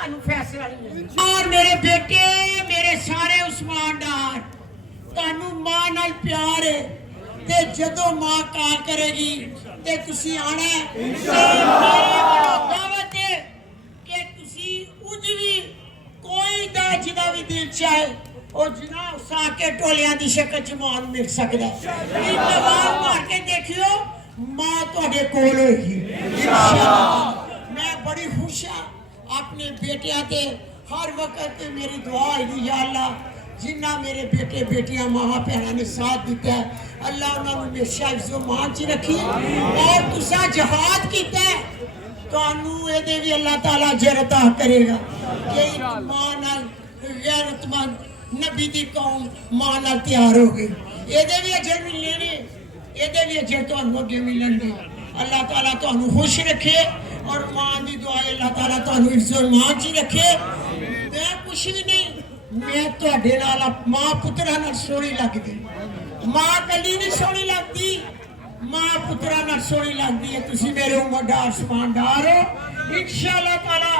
सानू फैसला नहीं और मेरे बेटे मेरे सारे उस्मानदार तानू मां नाल प्यार है ते जदों मां कॉल करेगी ते तुसी आना है इंशाअल्लाह दावत है कि तुसी उज भी कोई दा जिदा भी दिल चाहे और जिना उसा के टोलियां दी शक्ल च मां मिल सकदा है इंतजार मार के देखियो मां तुहाडे कोल होएगी इंशाअल्लाह मैं बड़ी खुश हां अपने बेटियां ते हर वक्त मेरी दुआ है या अल्लाह जिन्ना मेरे बेटे बेटियां मां भैणों ने साथ दिता है अल्लाह उन्होंने हमेशा इज्जो मान च रखी और तुसा जहाद कीता है तुहानू एदे भी अल्लाह ताला अजर अता करेगा कि मां नाल गैरतमंद नबी दी कौम मां नाल तैयार हो गई एदे भी अजर मिलने ने एदे भी अजर तुहानू अगे मिलणगे अल्लाह ताला तुहानू खुश रखे और मां दी दुआ अल्लाह ताला तुहानू इज्जत मान च रखे मैं कुछ भी नहीं मैं तुहाडे नाल मां पुत्रा नाल सोहनी लगदी मां कली नहीं सोहनी लगदी मां पुत्रा नाल सोहनी लगदी है तुसी मेरे उम्रदार समानदार हो इंशाअल्लाह ताला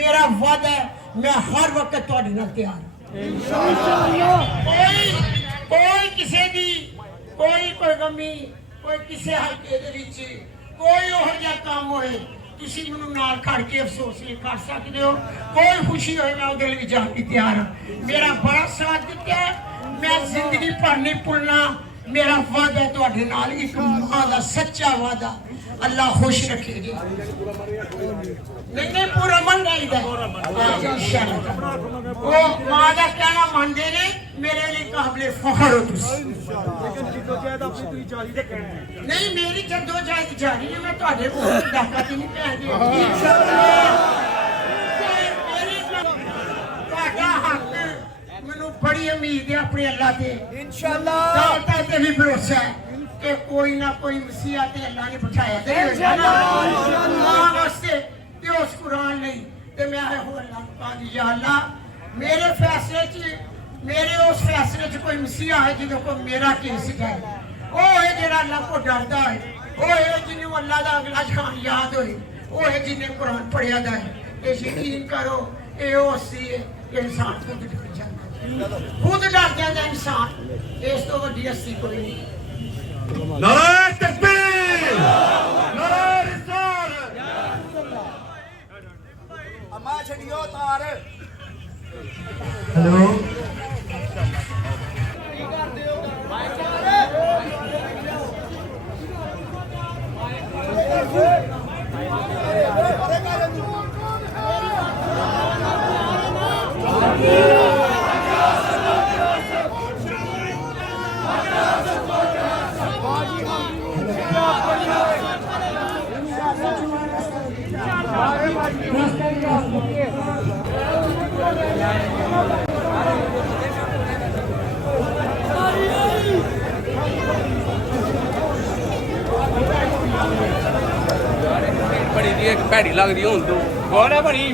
मेरा वादा है मैं हर वक्त तुहाडे नाल तैयार इंशाअल्लाह कोई किसी दी कोई गमी कोई किसी हल्के दे विच कोई ओह जिहा काम होए तुसी मैनू नाल खड़ के अफसोस नहीं कर सकते हो कोई खुशी होए मैं उहदे लई जान दी तैयार हां मेरा बड़ा साथ दिता मैं जिंदगी भर नहीं भुलना मेरा वादा है तुहाडे नाल एक मां दा सच्चा वादा अल्लाह खुश रखे जी नहीं पूरा मन रहीदा इंशाअल्लाह वो मां दा कहना मानदे ने मेरे लिए काबिले फख्र हो तुसी लेकिन जद्दोजहद अपनी तुसी जारी दे कहना नहीं मेरी जद्दोजहद जारी है मैं तुहाडे कोल डाका दी नहीं पैंदी इंशाअल्लाह मेरी तुहाडा हक मैनू बड़ी उम्मीद है अपने अल्लाह ते इंशाअल्लाह दाता ते भी भरोसा है कि कोई ना कोई मुसीबत अल्लाह ने बिठाया दे इंशाअल्लाह वास्ते ते उस कुरान नहीं ते मैं हो अल्लाह का या अल्लाह मेरे फैसले च मेरे उस फैसले च कोई मुसीबत है जिदों को मेरा केस जाए ओ है जेड़ा अल्लाह को डरदा है ओ है जिन्हें अल्लाह दा अगला शान याद होए ओ है जिन्हें कुरान पढ़िया दा है ये यकीन करो ये ओ सी है इंसान खुद डर जाता खुद डर जाता इंसान इस तो वड्डी हस्ती कोई नहीं नारे तकबीर नारे रिसालत अम्मा छड़ियो तार हेलो बड़ी दी एक भैड़ी लगदी हुन तो कौन है बड़ी